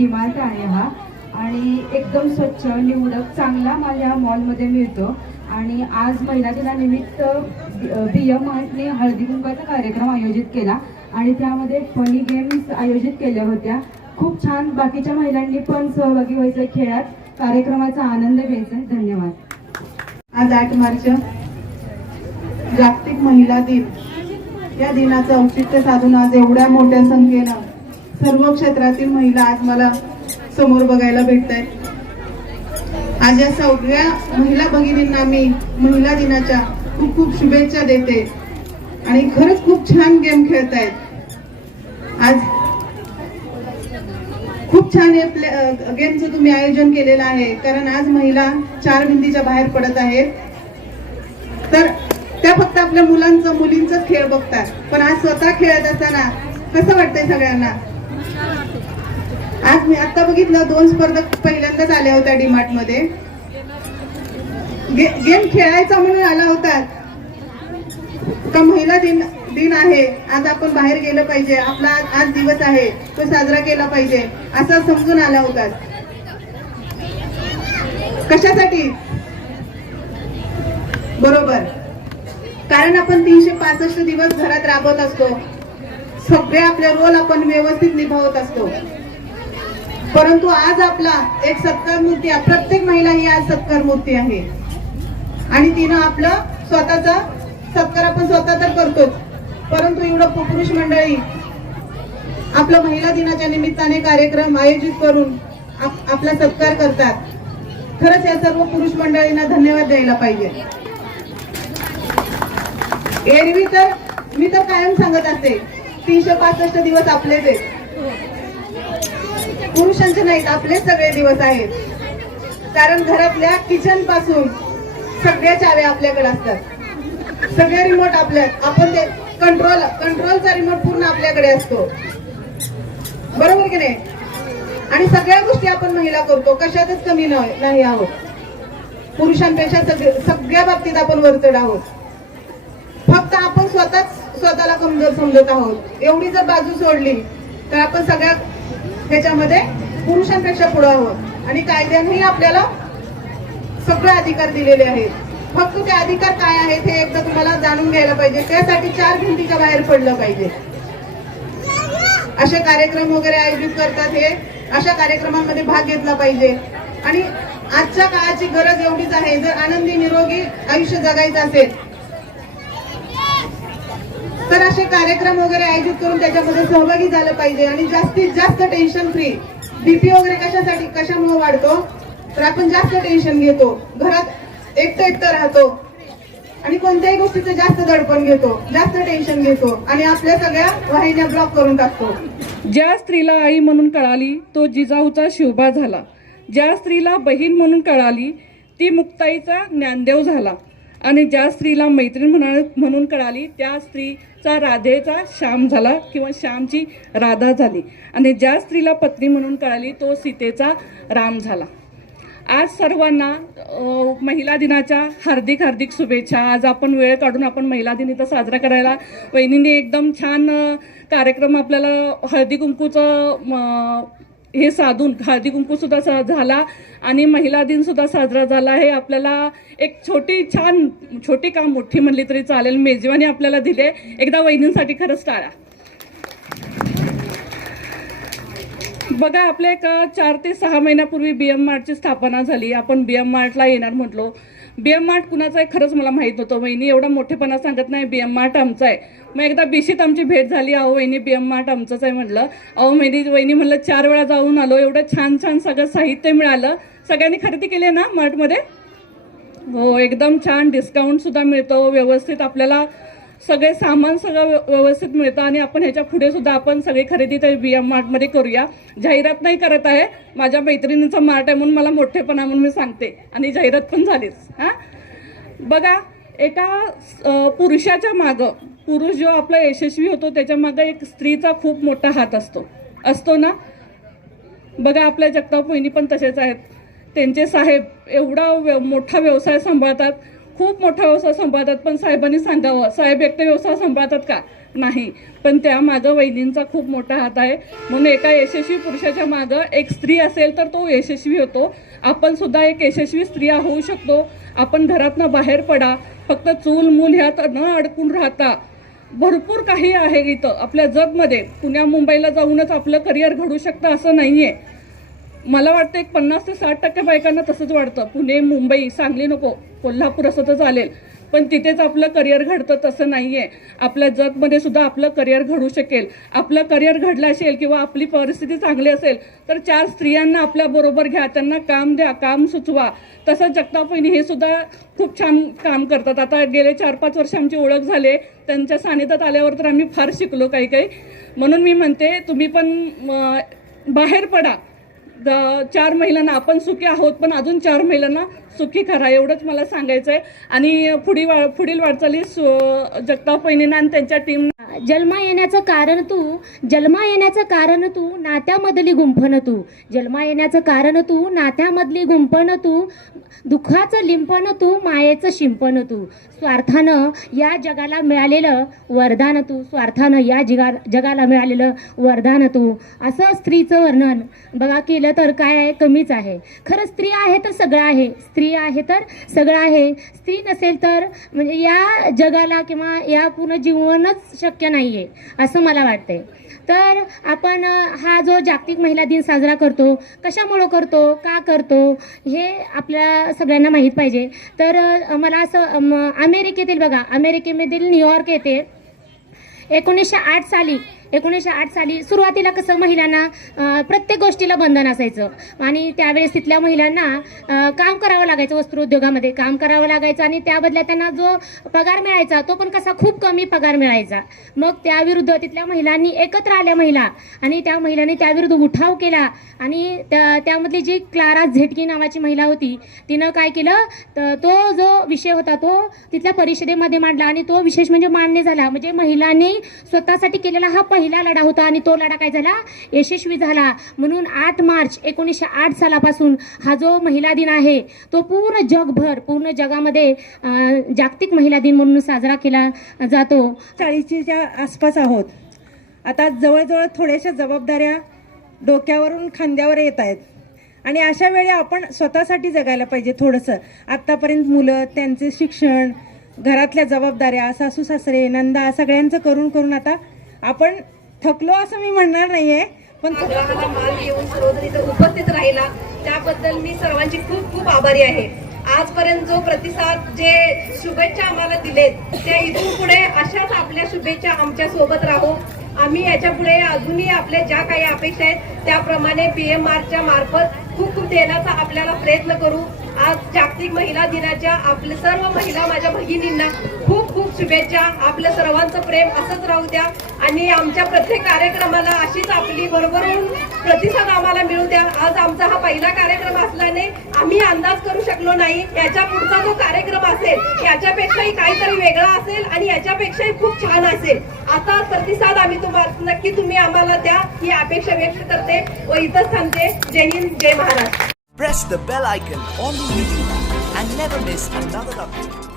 डीमार्ट आहे हा आणि एकदम स्वच्छ निवडक चांगला माल ह्या मॉलमध्ये मिळतो. आणि आज महिला दिनानिमित्त BM मार्टने हळदी कुंकवाचा कार्यक्रम आयोजित केला आणि त्यामध्ये फनी गेम्स आयोजित केल्या होत्या. खूप छान. बाकीच्या महिलांनी पण सहभागी व्हायचं खेळात, कार्यक्रमाचा आनंद घ्यायचा. धन्यवाद. आज 8 मार्च जागतिक महिला दिन. या दिनाचं औचित्य साधून आज एवढ्या मोठ्या संख्येनं सर्व क्षेत्रातील महिला आज मला समोर बघायला भेटत आहेत. आज या सगळ्या महिला भगिनींना मी महिला दिनाच्या खूप खूप शुभेच्छा देते आणि खरंच खूप छान गेम खेळतायत. आज खूप छान गेमचं तुम्ही आयोजन केलेलं आहे, कारण आज महिला 4 भिंतीच्या बाहेर पडत आहेत. तर त्या फक्त आपल्या मुलांचं मुलींचाच खेळ बघतात, पण आज स्वतः खेळत असताना कसं वाटतंय सगळ्यांना? आज मी आता बघितलं 2 स्पर्धक पहिल्यांदाच आल्या होत्या डीमार्ट मध्ये. गेम खेळायचा म्हणून आला होता का महिला दिन आहे, आज आपण बाहेर गेलं पाहिजे, आपला आज दिवस आहे तो साजरा केला पाहिजे असं समजून आला होता. कशासाठी? बरोबर, कारण आपण 365 दिवस घरात राबत असतो, सगळे आपले रोल आपण व्यवस्थित निभावत असतो. परंतु आज आपला एक सत्कार मूर्ती, प्रत्येक महिला ही आज सत्कार मूर्ती आहे आणि तिनं आपलं स्वतःचा सत्कार आपण स्वतः तर करतोच, परंतु एवढं पुरुष मंडळी आपल्या महिला दिनाच्या निमित्ताने कार्यक्रम आयोजित करून आपला सत्कार करतात. खरंच या सर्व पुरुष मंडळींना धन्यवाद द्यायला पाहिजे. एरवी तर मी तर कायम सांगत असते 365 दिवस आपलेच आहेत, पुरुषांचे नाहीत, आपलेच सगळे दिवस आहेत. कारण घरातल्या किचन पासून सगळ्या चाव्या आपल्याकडे असतात, सगळे रिमोट आपण ते कंट्रोलचा रिमोट पूर्ण आपल्याकडे असतो, बरोबर की नाही? आणि सगळ्या गोष्टी आपण महिला करतो, कशातच कमी नाही आहोत. पुरुषांपेक्षा सगळ्या बाबतीत आपण वरचढ आहोत. फक्त आपण स्वतःला कमजोर समजत आहोत. एवढी जर बाजू सोडली तर आपण सगळ्या ह्याच्यामध्ये पुरुषांपेक्षा पुढे आहोत आणि कायद्यानेही आपल्याला सगळे अधिकार दिलेले आहेत. फक्त ते अधिकार काय आहेत हे एकदा तुम्हाला जाणून घ्यायला पाहिजे. त्यासाठी 4 भिंतीच्या बाहेर पडलं पाहिजे. असे कार्यक्रम वगैरे आयोजित करतात, हे अशा कार्यक्रमांमध्ये भाग घेतला पाहिजे. आणि आजच्या काळाची गरज एवढीच आहे, जर आनंदी निरोगी आयुष्य जगायचं असेल तर असे कार्यक्रम वगैरे आयोजित करून त्याच्यामध्ये सहभागी झालं पाहिजे. आणि जास्तीत जास्त टेन्शन फ्री. BP वगैरे कशामुळे वाढतो? तर आपण जास्त टेन्शन घेतो, घरात एकटं राहतो आणि कोणत्याही गोष्टीचं जास्त दडपण घेतो, जास्त टेन्शन घेतो आणि आपल्या सगळ्या वाहिन्या ब्लॉक करून टाकतो. ज्या स्त्रीला आई म्हणून कळाली तो जिजाऊचा शिवबा झाला. ज्या स्त्रीला बहीण म्हणून कळाली ती मुक्ताईचा ज्ञानदेव झाला. आणि ज्या स्त्रीला मैत्रीण म्हणून कळाली त्या स्त्रीचा राधेचा श्याम झाला किंवा श्यामची राधा झाली. आणि ज्या स्त्रीला पत्नी म्हणून कळाली तो सीतेचा राम झाला. आज सर्वांना महिला दिनाच्या हार्दिक हार्दिक शुभेच्छा. आज आपण वेळ काढून आपण महिला दिन इथं साजरा करायला वहिनीने एकदम छान कार्यक्रम आपल्याला हळदी कुंकूचं हे साधून हळदी कुंकू सुद्धा झाला आणि महिला दिन सुद्धा साजरा झाला. हे आपल्याला एक छोटी काम मोठी म्हणली तरी चालेल मेजवानी आपल्याला दिले. एकदा वहिनींसाठी खरंच टाळा. बघा, आपल्या एक 4 ते 6 महिन्यापूर्वी BM मार्टची स्थापना झाली. आपण BM मार्टला येणार म्हटलो. BM मार्ट कुणाचं आहे खरंच मला माहित होतं. वहिनी एवढा मोठेपणा सांगत नाही BM मार्ट आमचं आहे. मग एकदा BCत आमची भेट झाली. अहो वहिनी BM मार्ट आमचंच आहे म्हटलं. अहो वहिनी म्हणलं 4 वेळा जाऊन आलो, एवढं छान सगळं साहित्य मिळालं. सगळ्यांनी खरेदी केली ना मार्टमध्ये? हो, एकदम छान डिस्काउंट सुद्धा मिळतो, व्यवस्थित आपल्याला सगळे सामान सगळं व्यवस्थित मिळतं. आणि आपण ह्याच्या पुढे सुद्धा आपण सगळी खरेदी तर BM मार्टमध्ये करूया. जाहिरात नाही करत आहे, माझ्या मैत्रिणीचं मार्ट आहे म्हणून मला मोठेपणा म्हणून मी सांगते आणि जाहिरात पण झालीच. बघा, एका पुरुषाच्या मागं पुरुष जो आपला यशस्वी होतो त्याच्या मागं एक स्त्रीचा खूप मोठा हात असतो ना. बघा, आपल्या जगताप वहिनी पण तसेच आहेत. त्यांचे साहेब एवढा मोठा व्यवसाय सांभाळतात, खूप मोठा व्यवसाय सांभाळतात. पण साहेबांनी सांगावं, साहेब एकटे व्यवसाय सांभाळतात का? नाही, पण त्यामागं वहिनींचा खूप मोठा हात आहे. म्हणून एका यशस्वी पुरुषाच्या मागं एक स्त्री असेल तर तो यशस्वी होतो. आपण सुद्धा एक यशस्वी स्त्रिया होऊ शकतो. आपण घरातनं बाहेर पडा, फक्त चूल मूल ह्यात न अडकून राहता. भरपूर काही आहे इथं आपल्या जगमध्ये. पुण्या मुंबईला जाऊनच आपलं करिअर घडू शकतं असं नाही आहे. मला वाटतं एक 50 ते 60% बायकांना तसंच वाटतं. पुणे, मुंबई, सांगली नको, कोल्हापूर असं तर चालेल, पण तिथेच आपलं करिअर घडतं तसं नाही आहे. आपल्या जगमध्ये सुद्धा आपलं करिअर घडू शकेल. आपलं करिअर घडलं असेल किंवा आपली परिस्थिती चांगली असेल तर 4 स्त्रियांना आपल्याबरोबर घ्या, त्यांना काम द्या, काम सुचवा. तसंच जगताप वहिनी हे सुद्धा खूप छान काम करतात. आता गेले 4-5 वर्ष आमची ओळख झाली. त्यांच्या सानिध्यात आल्यावर तर आम्ही फार शिकलो काही. म्हणून मी म्हणते तुम्ही पण बाहेर पडा. 4 महिलांना आपण सुखी आहोत, पण अजून 4 महिलांना सुखी करा, एवढंच मला सांगायचं आहे. आणि पुढील वाटचाली जगताप वहिनींना आणि त्यांच्या टीम. जन्मा येण्याचं कारण तू नात्यामधली गुंफण तू. जन्मा येण्याचं कारण तू नात्यामधली गुंफण तू. दुःखाचं लिंपण तू, मायेचं शिंपण तू. स्वार्थानं या जगाला मिळालेलं वरदान तू. स्वार्थानं या जगाला मिळालेलं वरदान तू. असं स्त्रीचं वर्णन बघा केलं तर काय आहे, कमीच आहे. खरं स्त्री आहे तर सगळं आहे. स्त्री आहे तर सगळं आहे. स्त्री नसेल तर म्हणजे या जगाला किंवा या पूर्ण जीवनच शक्य नाही आहे असं मला वाटतंय. तर आपण हा जो जागतिक महिला दिन साजरा करतो, कशामुळं करतो, का करतो हे आपल्या सगळ्यांना माहीत पाहिजे. तर मला असं अमेरिकेमधील न्यूयॉर्क येथे 1908 साली सुरुवातीला कसं महिलांना प्रत्येक गोष्टीला बंधन असायचं आणि त्यावेळेस तिथल्या महिलांना काम करावं लागायचं, वस्त्रोद्योगामध्ये काम करावं लागायचं आणि त्या बदल्यात त्यांना जो पगार मिळायचा तो पण कसा खूप कमी पगार मिळायचा. मग त्याविरुद्ध तिथल्या महिलांनी एकत्र आल्या महिला आणि त्या महिलांनी त्याविरुद्ध उठाव केला आणि त्यामधली जी क्लारा झेटकी नावाची महिला होती तिनं काय केलं, तो जो विषय होता तो तिथल्या परिषदेमध्ये मांडला आणि तो विशेष म्हणजे मान्य झाला. म्हणजे महिलांनी स्वतःसाठी केलेला हा पहिला लढा होता आणि तो लढा काय झाला, यशस्वी झाला. म्हणून 8 मार्च 1908 सालापासून हा जो महिला दिन आहे तो पूर्ण जगामध्ये जागतिक महिला दिन म्हणून साजरा केला जातो. 40च्या आसपास आहोत. आता जवळजवळ थोड्याशा जबाबदाऱ्या डोक्यावरून खांद्यावर येत आहेत आणि अशा वेळी आपण स्वतःसाठी जगायला पाहिजे थोडंसं. आत्तापर्यंत मुलं, त्यांचे शिक्षण, घरातल्या जबाबदाऱ्या, सासू सासरे, नंदा सगळ्यांचं करून आता आपण थकलो असं मी म्हणणार नाहीये, पण आग्रहाला माल घेऊन सर्वजण इथं उपस्थित राहिला त्याबद्दल मी सर्वांची खूप खूप आभारी आहे. आजपर्यंत जो प्रतिसाद, जे शुभेच्छा आम्हाला दिलेत त्या इथून पुढे अशाच आपल्या शुभेच्छा आमच्या सोबत राहो. आम्ही याच्या पुढे अजूनही आपल्या ज्या काही अपेक्षा आहेत त्याप्रमाणे BMRच्या मार्फत खूप देण्याचा आपल्याला प्रयत्न करू. आज जागतिक महिला दिनाच्या आपल्या सर्व महिला माझ्या भगिनींना खूप शुभेच्छा. आपल्या सर्वांचं प्रेम असंच राहू द्या आणि आमच्या प्रत्येक कार्यक्रमाला अशीच आपली भरभरून प्रतिसाद आम्हाला मिळू द्या. आज आमचा हा पहिला कार्यक्रम असल्याने आम्ही अंदाज करू शकलो नाही. याच्या पुढचा जो कार्यक्रम असेल याच्यापेक्षाही काहीतरी वेगळा असेल आणि याच्यापेक्षाही खूप छान असेल. आता प्रतिसाद आम्ही तुम्हाला नक्की तुम्ही आम्हाला द्या ही अपेक्षा व्यक्त करते व इथंच थांबते. जय हिंद, जय Maharashtra. Press the bell icon on the YouTube and never miss another update.